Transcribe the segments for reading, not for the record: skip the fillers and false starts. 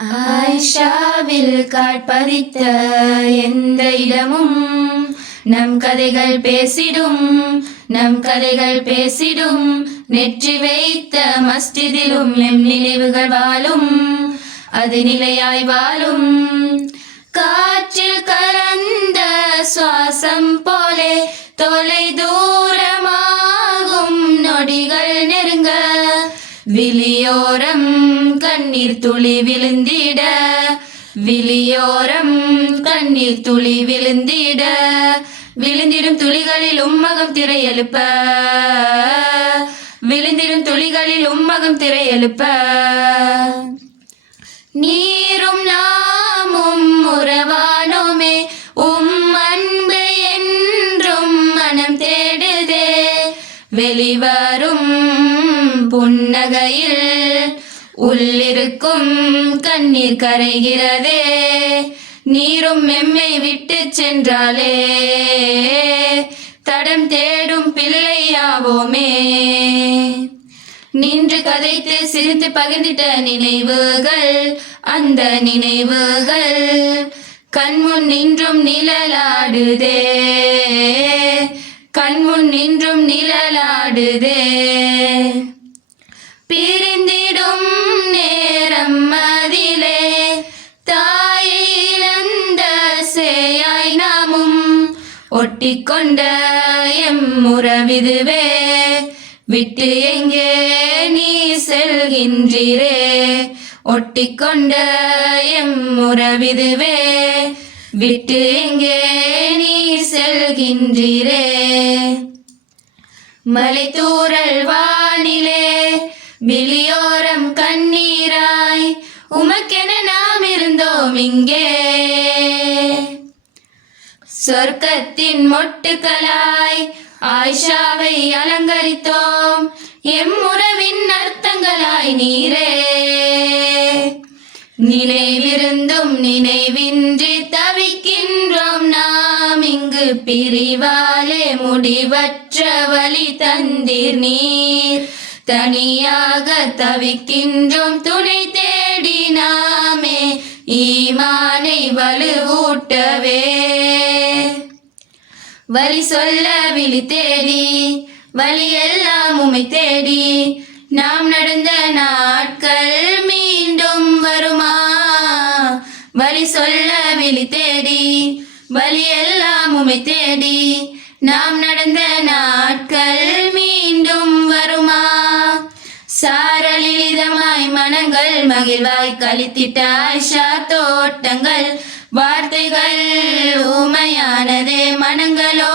ஆயிஷாவில் காட்பதித்த எந்த இடமும் நம் கதைகள் பேசிடும் நெற்றி வைத்த மஸ்ஜிதிலும் எம் நினைவுகள் வாழும், அது நிலையாய் வாழும். காற்றில் கலந்த சுவாசம் போலே தொலை தூரமாகும் நொடிகள் நெருங்க, விழியோரம் கண்ணீர் துளி விழுந்திட, விழுந்திடும் துளிகளில் உம்மகம் திரையெழுப்ப, நீரும் நாமும் உறவானோமே, அன்பு என்றும் மனம் தேடுதே, வெளிவரும் புன்னகையில் உள்ளிருக்கும் கண்ணீர் கரைகிறதே, நீரும் எம்மை விட்டு சென்றாலே தடம் தேடும் பிள்ளையாவோமே. நின்று கதைத்து சிரித்து பகிர்ந்திட்ட நினைவுகள், அந்த நினைவுகள் கண்முன் நின்றும் நிழலாடுதே, பிரிந்திடும் நேரம் அதிலே தாயை இழந்த சேயாய் நாமும் ஒட்டிக்கொண்ட எம் உறவிதுவே, விட்டு எங்கே நீ செல்கின்றீரே, ஒட்டிக்கொண்ட எம் உறவிதுவே, விட்டு எங்கே நீ செல்கின்றீரே. மலை தூறல் வானிலே விழியோரம் கண்ணீராய், உமக்கென நாம் இருந்தோம் இங்கே, சொர்க்கத்தின் மொட்டுக்களாய் ஆயிஷாவை அலங்கரித்தோம், எம் உறவின் அர்த்தங்களாய் நீரே. நினைவிருந்தும் நினைவின்றி தவிக்கின்றோம் நாம் இங்கு, பிரிவாலே முடிவற்ற வழி தந்தீர் நீர், தனியாக தவிக்கின்றோம் துணை தேடி நாமே, ஈமானை வலுவூட்டவே. வழி சொல்ல விழி தேடி, வழியெல்லாம் உமை தேடி, நாம் நடந்த நாட்கள் மீண்டும் வருமா? வழி சொல்ல விழி தேடி, வழியெல்லாம் உமை தேடி, நாம் நடந்த நாட்கள் மீண்டும் வருமா? சாரலில் இதமாய் மனங்கள் மகிழ்வாய் கழித்திட்ட ஆயிஷா தோட்டங்கள், வார்த்தைகள் ஊமையானதே, மனங்களோ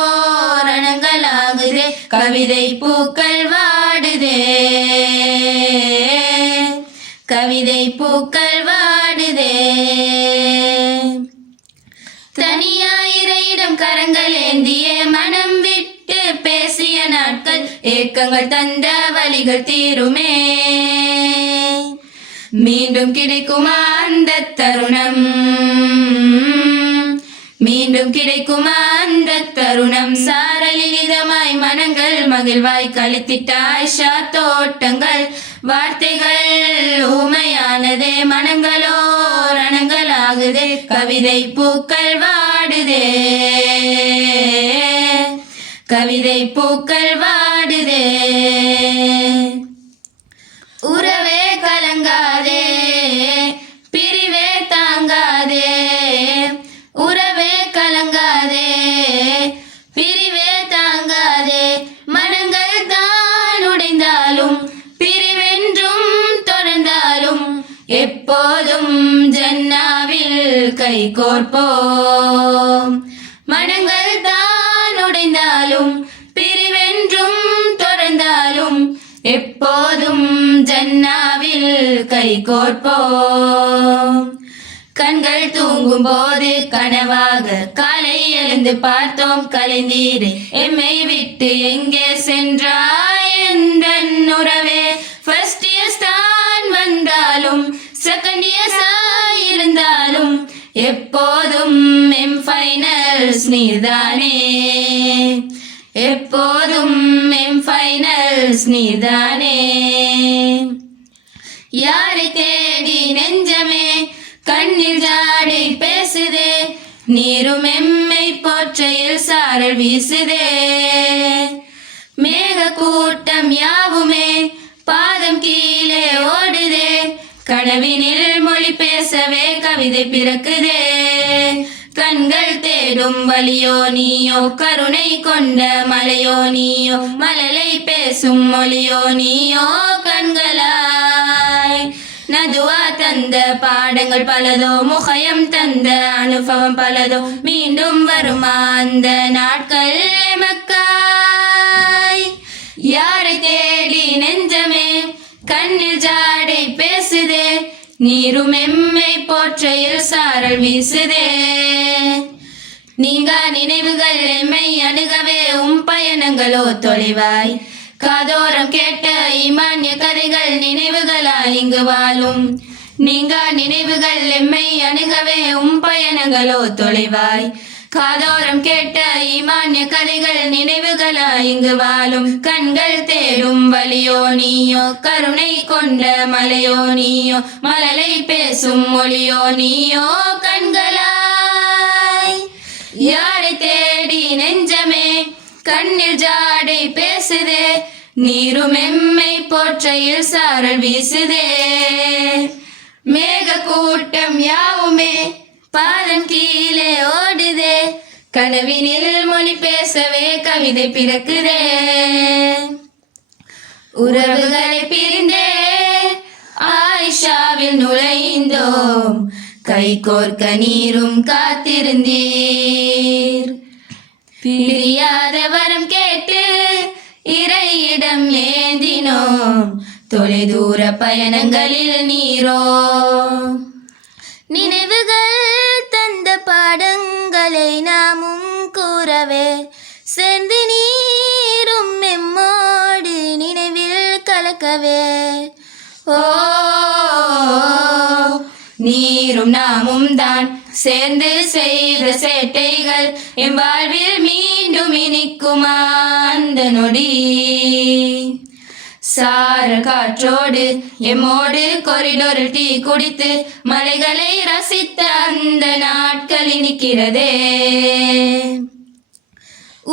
ரணங்களாகுதே, கவிதை பூக்கள் வாடுதே. தனியாயிரம் கரங்கள் ஏந்திய மனம் விட்டு பேசிய நாட்கள், ஏக்கங்கள் தந்த வழிகள் தீருமே, மீண்டும் கிடைக்குமா அந்த தருணம், சாரலில் இதமாய் மனங்கள் மகிழ்வாய் கழித்திட்ட ஆயிஷா தோட்டங்கள், வார்த்தைகள் ஊமையானதே, மனங்களோ ரணங்களாகுதே, கவிதை பூக்கள் வாடுதே. உறவே கலங்காதே, பிரிவே தாங்காதே, மனங்கள் தான் உடைந்தாலும் பிரிவென்றும் தொடர்ந்தாலும், எப்போதும் ஜன்னாவில் கை கோர்ப்போம். மனங்கள் தான் உடைந்தாலும் பிரிவென்றும் தொடர்ந்தாலும், எப்போதும் ஜன்னாவில் கை கோர்ப்போம். கண்கள் தூங்கும் போது கனவாக காலை எழுந்து பார்த்தோம், கலைந்தீரே எம்மை விட்டு எங்கே சென்றாய் எந்தன் உறவே. ஃபர்ஸ்ட் இயர்ஸ் தான் வந்தாலும் செகண்ட் இயர்ஸ் இருந்தாலும், எப்போதும் எம் ஃபைனல்ஸ் நீர்தானே, யாரை தேடி நெஞ்சமே கண்ணில் ஜாடை பேசுதே நீரும் எம்மை போற்றையில் சாரல் வீசுதே மேக கூட்டம் யாவுமே பாதம் கீழே ஓடுதே கனவினில் மொழி பேசவே கவிதை பிறக்குதே கண்கள் தேடும் வழியோ நீயோ கருணை கொண்ட மலையோ நீயோ மலலை பேசும் மொழியோ நீயோ கண்களாய் நதுவா தந்த பாடங்கள் பலதோ முகயம் தந்த அனுபவம் பலதோ மீண்டும் வருமா அந்த நாட்கள் எமக்காய் யாரை தேடி நெஞ்சமே கண்ணில் ஜாடை பேசுதே நீரும் எம்மை போற்றையில் சாரல் வீசுதே நீங்க நினைவுகள் எம்மை அணுகவே பயணங்களோ தொலைவாய் காதோரம் கேட்ட இமானிய கதைகள் நினைவுகளாய் இங்கு வாழும் நீங்க நினைவுகள் எம்மை அணுகவே பயணங்களோ தொலைவாய் காதோரம் கேட்ட ஈமானிய கதைகள் நினைவுகளாய் இங்கு வாழும் கண்கள் தேடும் வழியோ நீயோ கருணை கொண்ட மலையோ நீயோ மலலை பேசும் மொழியோ நீயோ கண்களாய் யாரை தேடி நெஞ்சமே கண்ணில் ஜாடை பேசுதே நீரும் எம்மை போற்றையில் சாரல் வீசுதே மேக கூட்டம் யாவுமே பாதம் கீழே ஓடுதே கனவினில் மொழி பேசவே கவிதை பிறக்குதே உறவுகளை பிரிந்தே ஆயிஷாவில் நுழைந்தோம் கை கோர்க்க நீரும் காத்திருந்தீர் பிரியாத வரம் கேட்டு இறையிடம் ஏந்தினோம் தொலைதூர பயணங்களில் நீரோ நினைவுகள் தந்த பாடங்களை நாமும் கூறவே சேர்ந்து நீரும் எம்மோடு நினைவில் கலக்கவே ஓ நீரும் நாமும் தான் சேர்ந்து செய்த சேட்டைகள் என் வாழ்வில் மீண்டும் இனிக்குமா அந்த நொடி சார காற்றோடு எம்மோடு கொரிடோரில் டீ குடித்து மலைகளை ரசித்த அந்த நாட்கள் இனிக்கிறதே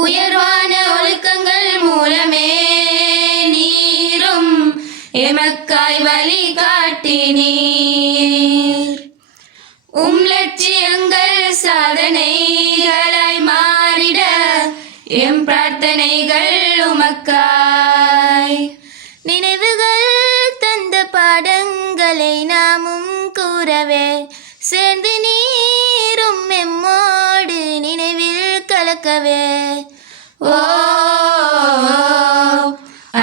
உயர்வான ஒழுக்கங்கள் மூலமே நீரும் எமக்காய் வழி காட்டினீர் லட்சியங்கள் சாதனைகளாய் மாறிட எம் பிரார்த்தனைகள் உமக்காய் நினைவுகள் தந்த பாடங்களை நாமும் கூறவே சேர்ந்து நீரும் எம்மோடு நினைவில் கலக்கவே ஓ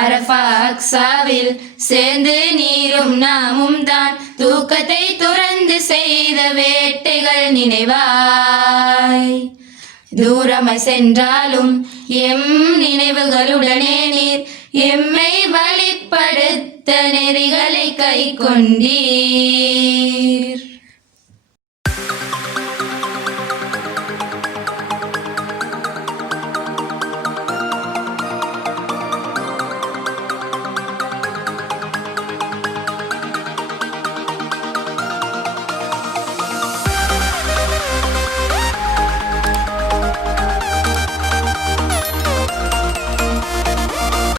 அரஃபாக்ஸாவில் சேர்ந்து நீரும் நாமும் தான் தூக்கத்தை துறந்து செய்த வேட்டைகள் நினைவாய் தூரமாய் சென்றாலும் எம் நினைவுகளுடனே நீர் எம்மை வழிப்படுத்த நெறிகளை கை கொண்டீர்